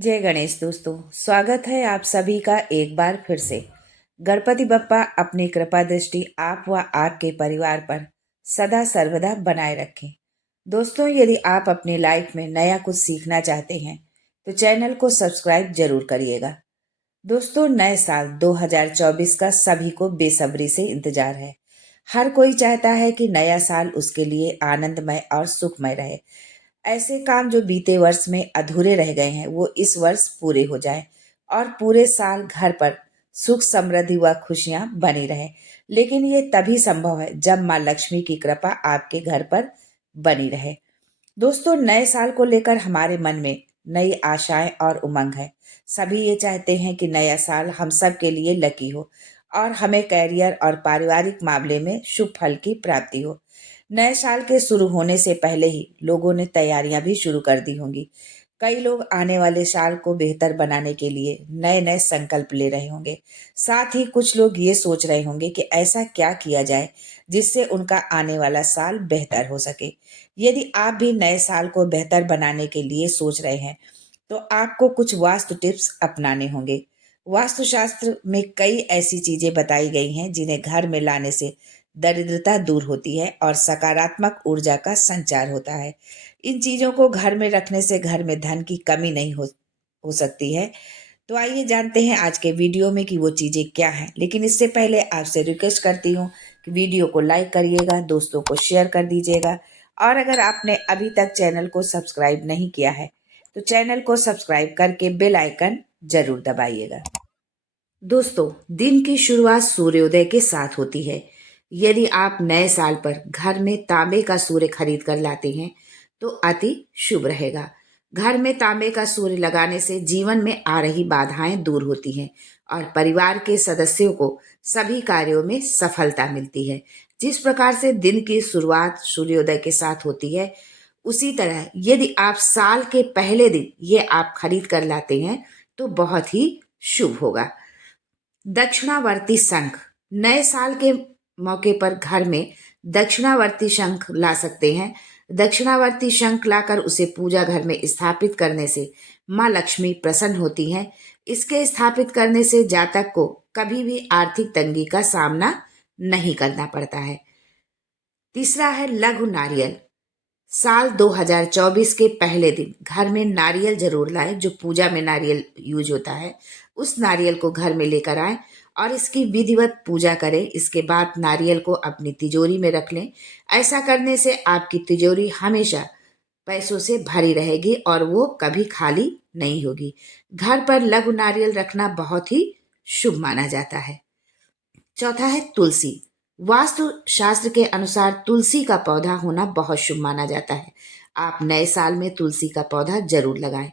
जय गणेश दोस्तों, स्वागत है आप सभी का एक बार फिर से। गणपति बप्पा अपनी कृपा दृष्टि आप व आपके परिवार पर सदा सर्वदा बनाए रखें। दोस्तों, यदि आप अपनी लाइफ में नया कुछ सीखना चाहते हैं तो चैनल को सब्सक्राइब जरूर करिएगा। दोस्तों, नए साल 2024 का सभी को बेसब्री से इंतजार है। हर कोई चाहता है कि नया साल उसके लिए आनंदमय और सुखमय रहे। ऐसे काम जो बीते वर्ष में अधूरे रह गए हैं वो इस वर्ष पूरे हो जाएं और पूरे साल घर पर सुख समृद्धि व खुशियां बनी रहे। लेकिन ये तभी संभव है जब माँ लक्ष्मी की कृपा आपके घर पर बनी रहे। दोस्तों, नए साल को लेकर हमारे मन में नई आशाएं और उमंग है। सभी ये चाहते हैं कि नया साल हम सब के लिए लकी हो और हमें कैरियर और पारिवारिक मामले में शुभ फल की प्राप्ति हो। नए साल के शुरू होने से पहले ही लोगों ने तैयारियां भी शुरू कर दी होंगी। कई लोग आने वाले साल को बेहतर बनाने के लिए नए नए संकल्प ले रहे होंगे। साथ ही कुछ लोग ये सोच रहे होंगे कि ऐसा क्या किया जाए जिससे उनका आने वाला साल बेहतर हो सके। यदि आप भी नए साल को बेहतर बनाने के लिए सोच रहे हैं तो आपको कुछ वास्तु टिप्स अपनाने होंगे। वास्तुशास्त्र में कई ऐसी चीजें बताई गई हैं जिन्हें घर में लाने से दरिद्रता दूर होती है और सकारात्मक ऊर्जा का संचार होता है। इन चीजों को घर में रखने से घर में धन की कमी नहीं हो सकती है। तो आइए जानते हैं आज के वीडियो में कि वो चीजें क्या हैं। लेकिन इससे पहले आपसे रिक्वेस्ट करती हूँ कि वीडियो को लाइक करिएगा, दोस्तों को शेयर कर दीजिएगा और अगर आपने अभी तक चैनल को सब्सक्राइब नहीं किया है तो चैनल को सब्सक्राइब करके बेल आइकन जरूर दबाइएगा। दोस्तों, दिन की शुरुआत सूर्योदय के साथ होती है। यदि आप नए साल पर घर में तांबे का सूर्य खरीद कर लाते हैं तो अति शुभ रहेगा। घर में तांबे का सूर्य लगाने से जीवन में आ रही बाधाएं दूर होती हैं और परिवार के सदस्यों को सभी कार्यों में सफलता मिलती है। जिस प्रकार से दिन की शुरुआत सूर्योदय के साथ होती है, उसी तरह यदि आप साल के पहले दिन ये आप खरीद कर लाते हैं तो बहुत ही शुभ होगा। दक्षिणावर्ती शंख, नए साल के मौके पर घर में दक्षिणावर्ती शंख ला सकते हैं। दक्षिणावर्ती शंख लाकर उसे पूजा घर में स्थापित करने से माँ लक्ष्मी प्रसन्न होती हैं। इसके स्थापित करने से जातक को कभी भी आर्थिक तंगी का सामना नहीं करना पड़ता है। तीसरा है लघु नारियल। साल 2024 के पहले दिन घर में नारियल जरूर लाएं। जो पूजा में नारियल यूज होता है उस नारियल को घर में लेकर आएं और इसकी विधिवत पूजा करें। इसके बाद नारियल को अपनी तिजोरी में रख लें। ऐसा करने से आपकी तिजोरी हमेशा पैसों से भरी रहेगी और वो कभी खाली नहीं होगी। घर पर लघु नारियल रखना बहुत ही शुभ माना जाता है। चौथा है तुलसी। वास्तु शास्त्र के अनुसार तुलसी का पौधा होना बहुत शुभ माना जाता है। आप नए साल में तुलसी का पौधा जरूर लगाएं।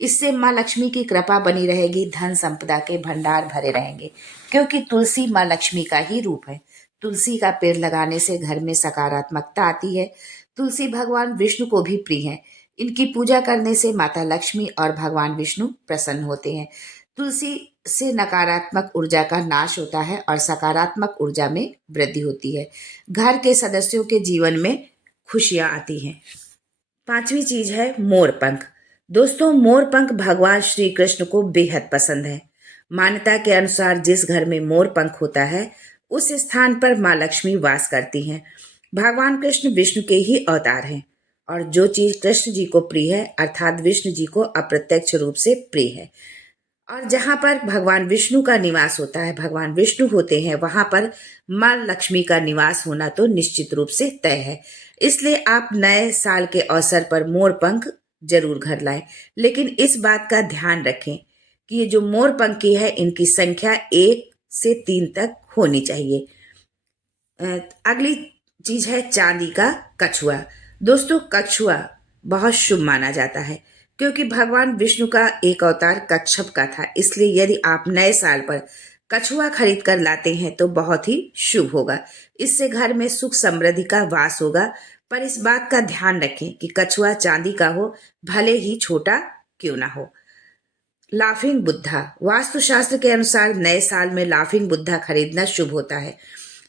इससे माँ लक्ष्मी की कृपा बनी रहेगी, धन संपदा के भंडार भरे रहेंगे, क्योंकि तुलसी माँ लक्ष्मी का ही रूप है। तुलसी का पेड़ लगाने से घर में सकारात्मकता आती है। तुलसी भगवान विष्णु को भी प्रिय है। इनकी पूजा करने से माता लक्ष्मी और भगवान विष्णु प्रसन्न होते हैं। तुलसी से नकारात्मक ऊर्जा का नाश होता है और सकारात्मक ऊर्जा में वृद्धि होती है। घर के सदस्यों के जीवन में खुशियां आती हैं। पांचवी चीज है मोर पंख। दोस्तों, मोर पंख भगवान श्री कृष्ण को बेहद पसंद है। मान्यता के अनुसार जिस घर में मोर पंख होता है उस स्थान पर माँ लक्ष्मी वास करती हैं। भगवान कृष्ण विष्णु के ही अवतार हैं और जो चीज कृष्ण जी को प्रिय है अर्थात विष्णु जी को अप्रत्यक्ष रूप से प्रिय है। और जहां पर भगवान विष्णु का निवास होता है, भगवान विष्णु होते हैं, वहां पर मां लक्ष्मी का निवास होना तो निश्चित रूप से तय है। इसलिए आप नए साल के अवसर पर मोर पंख जरूर घर लाएं। लेकिन इस बात का ध्यान रखें कि ये जो मोर पंखी है इनकी संख्या 1 से 3 तक होनी चाहिए। अगली चीज है चांदी का कछुआ। दोस्तों, कछुआ बहुत शुभ माना जाता है क्योंकि भगवान विष्णु का एक अवतार कच्छप का था। इसलिए यदि आप नए साल पर कछुआ खरीद कर लाते हैं तो बहुत ही शुभ होगा। इससे घर में सुख समृद्धि का वास होगा। पर इस बात का ध्यान रखें कि कछुआ चांदी का हो, भले ही छोटा क्यों ना हो। लाफिंग बुद्धा, वास्तुशास्त्र के अनुसार नए साल में लाफिंग बुद्धा खरीदना शुभ होता है।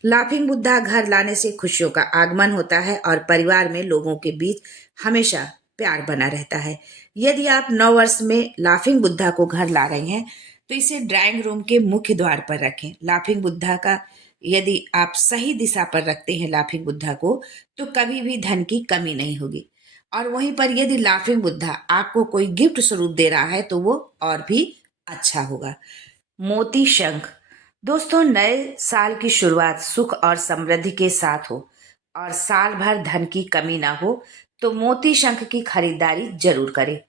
लाफिंग बुद्धा घर लाने से खुशियों का आगमन होता है और परिवार में लोगों के बीच हमेशा प्यार बना रहता है। यदि आप नव वर्ष में लाफिंग बुद्धा को घर ला रहे हैं तो इसे ड्राइंग रूम के मुख्य द्वार पर रखें। लाफिंग बुद्धा का यदि आप सही दिशा पर रखते हैं लाफिंग बुद्धा को, तो कभी भी धन की कमी नहीं होगी। और वहीं पर यदि लाफिंग बुद्धा आपको कोई गिफ्ट स्वरूप दे रहा है तो वो और भी अच्छा होगा। मोती शंख। दोस्तों, नए साल की शुरुआत सुख और समृद्धि के साथ हो और साल भर धन की कमी ना हो, तो मोती शंख की खरीदारी जरूर करें।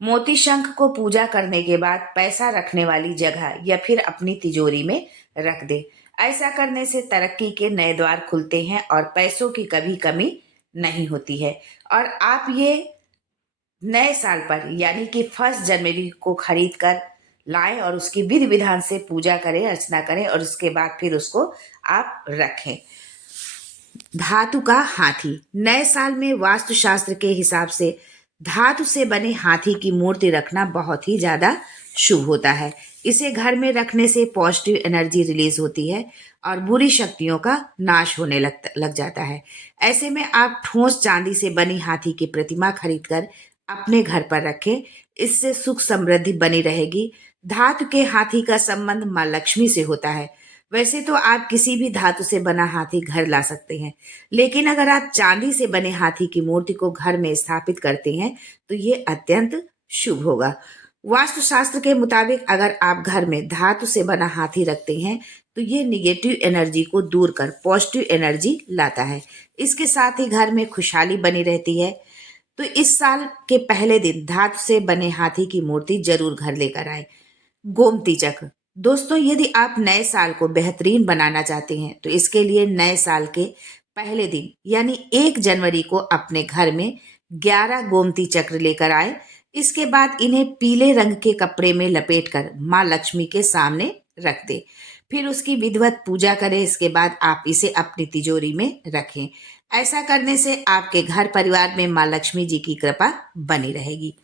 मोती शंख को पूजा करने के बाद पैसा रखने वाली जगह या फिर अपनी तिजोरी में रख दे। ऐसा करने से तरक्की के नए द्वार खुलते हैं और पैसों की कभी कमी नहीं होती है। और आप ये नए साल पर यानी कि 1 जनवरी को खरीद कर लाएं और उसकी विधि विधान से पूजा करें, अर्चना करें और उसके बाद फिर उसको आप रखें। धातु का हाथी। नए साल में वास्तुशास्त्र के हिसाब से धातु से बने हाथी की मूर्ति रखना बहुत ही ज्यादा शुभ होता है। इसे घर में रखने से पॉजिटिव एनर्जी रिलीज होती है और बुरी शक्तियों का नाश होने लग जाता है। ऐसे में आप ठोस चांदी से बनी हाथी की प्रतिमा खरीदकर अपने घर पर रखें। इससे सुख समृद्धि बनी रहेगी। धातु के हाथी का संबंध माँ लक्ष्मी से होता है। वैसे तो आप किसी भी धातु से बना हाथी घर ला सकते हैं, लेकिन अगर आप चांदी से बने हाथी की मूर्ति को घर में स्थापित करते हैं तो ये अत्यंत शुभ होगा। वास्तुशास्त्र के मुताबिक अगर आप घर में धातु से बना हाथी रखते हैं तो ये निगेटिव एनर्जी को दूर कर पॉजिटिव एनर्जी लाता है। इसके साथ ही घर में खुशहाली बनी रहती है। तो इस साल के पहले दिन धातु से बने हाथी की मूर्ति जरूर घर लेकर आए। गोमती चक्र। दोस्तों, यदि आप नए साल को बेहतरीन बनाना चाहते हैं तो इसके लिए नए साल के पहले दिन यानी 1 जनवरी को अपने घर में 11 गोमती चक्र लेकर आए। इसके बाद इन्हें पीले रंग के कपड़े में लपेटकर माँ लक्ष्मी के सामने रख दे। फिर उसकी विधिवत पूजा करें। इसके बाद आप इसे अपनी तिजोरी में रखें। ऐसा करने से आपके घर परिवार में माँ लक्ष्मी जी की कृपा बनी रहेगी।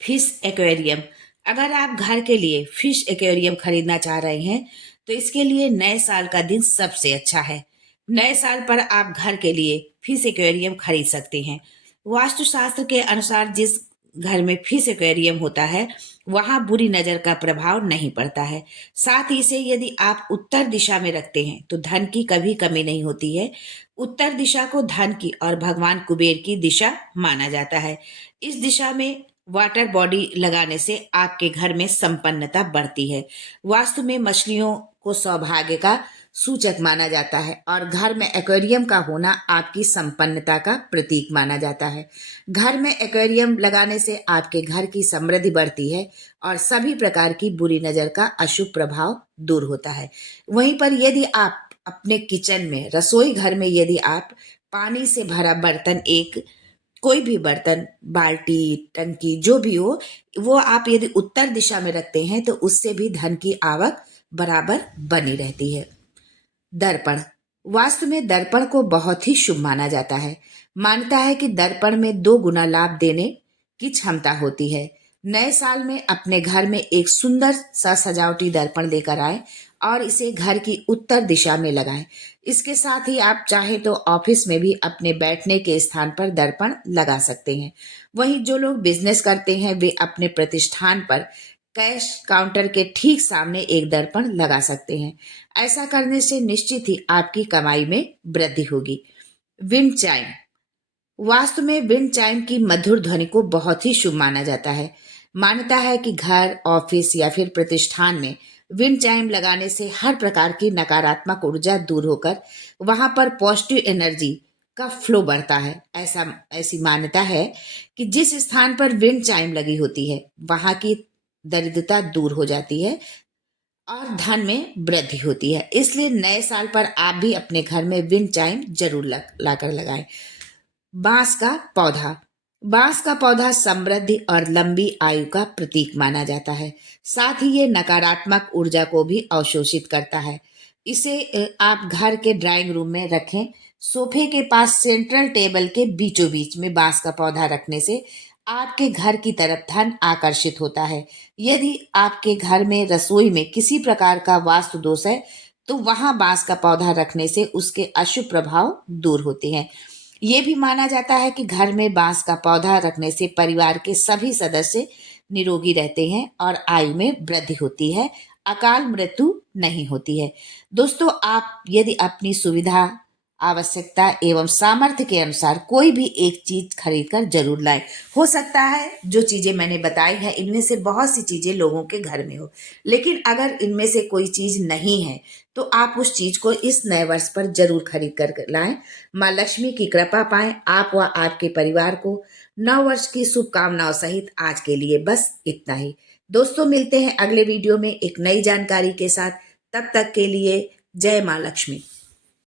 Fish aquarium. अगर आप घर के लिए फिश एक्वेरियम खरीदना चाह रहे हैं तो इसके लिए नए साल का दिन सबसे अच्छा है। नए साल पर आप घर के लिए फिश एक्वेरियम खरीद सकते हैं। वास्तुशास्त्र के अनुसार जिस घर में फिश एक्वेरियम होता है वहां बुरी नजर का प्रभाव नहीं पड़ता है। साथ ही इसे यदि आप उत्तर दिशा में रखते हैं तो धन की कभी कमी नहीं होती है। उत्तर दिशा को धन की और भगवान कुबेर की दिशा माना जाता है। इस दिशा में वाटर बॉडी लगाने से आपके घर में संपन्नता बढ़ती है। वास्तु में मछलियों को सौभाग्य का सूचक माना जाता है और घर में एक्वेरियम का होना आपकी संपन्नता का प्रतीक माना जाता है। घर में एक्वेरियम लगाने से आपके घर की समृद्धि बढ़ती है और सभी प्रकार की बुरी नजर का अशुभ प्रभाव दूर होता है। वहीं पर यदि आप अपने किचन में, रसोई घर में यदि आप पानी से भरा बर्तन, एक कोई भी बर्तन, बाल्टी, टंकी जो भी हो, वो आप यदि उत्तर दिशा में रखते हैं तो उससे भी धन की आवक बराबर बनी रहती है। दर्पण। वास्तु में दर्पण को बहुत ही शुभ माना जाता है। मान्यता है कि दर्पण में 2 गुना लाभ देने की क्षमता होती है। नए साल में अपने घर में एक सुंदर सा सजावटी दर्पण लेकर आए और इसे घर की उत्तर दिशा में लगाएं। इसके साथ ही आप चाहे तो ऑफिस में भी अपने बैठने के स्थान पर दर्पण लगा सकते हैं। वहीं जो लोग बिजनेस करते हैं वे अपने प्रतिष्ठान पर कैश काउंटर के ठीक सामने एक दर्पण लगा सकते हैं। ऐसा करने से निश्चित ही आपकी कमाई में वृद्धि होगी। Wind chime. वास्तु में विंड चाइम की मधुर ध्वनि को बहुत ही शुभ माना जाता है। मान्यता है कि घर, ऑफिस या फिर प्रतिष्ठान में विंड चाइम लगाने से हर प्रकार की नकारात्मक ऊर्जा दूर होकर वहां पर पॉजिटिव एनर्जी का फ्लो बढ़ता है। ऐसी मान्यता है कि जिस स्थान पर विंड चाइम लगी होती है वहां की दरिद्रता दूर हो जाती है और धन में वृद्धि होती है। इसलिए नए साल पर आप भी अपने घर में विंड चाइम जरूर लाकर लगाएं। बांस का पौधा। बांस का पौधा समृद्धि और लंबी आयु का प्रतीक माना जाता है। साथ ही ये नकारात्मक ऊर्जा को भी अवशोषित करता है। इसे आप घर के ड्राइंग रूम में रखें। सोफे के पास सेंट्रल टेबल के बीचों बीच में बांस का पौधा रखने से आपके घर की तरफ धन आकर्षित होता है। यदि आपके घर में रसोई में किसी प्रकार का वास्तु दोष है तो वहां बांस का पौधा रखने से उसके अशुभ प्रभाव दूर होते हैं। ये भी माना जाता है कि घर में बांस का पौधा रखने से परिवार के सभी सदस्य निरोगी रहते हैं और आयु में वृद्धि होती है, अकाल मृत्यु नहीं होती है। दोस्तों, आप यदि अपनी सुविधा, आवश्यकता एवं सामर्थ्य के अनुसार कोई भी एक चीज खरीद कर जरूर लाएं। हो सकता है जो चीजें मैंने बताई हैं इनमें से बहुत सी चीजें लोगों के घर में हो, लेकिन अगर इनमें से कोई चीज नहीं है तो आप उस चीज को इस नए वर्ष पर जरूर खरीद कर लाएं। माँ लक्ष्मी की कृपा पाएं आप व आपके परिवार को। नव वर्ष की शुभकामनाओं सहित आज के लिए बस इतना ही। दोस्तों, मिलते हैं अगले वीडियो में एक नई जानकारी के साथ। तब तक के लिए जय माँ लक्ष्मी।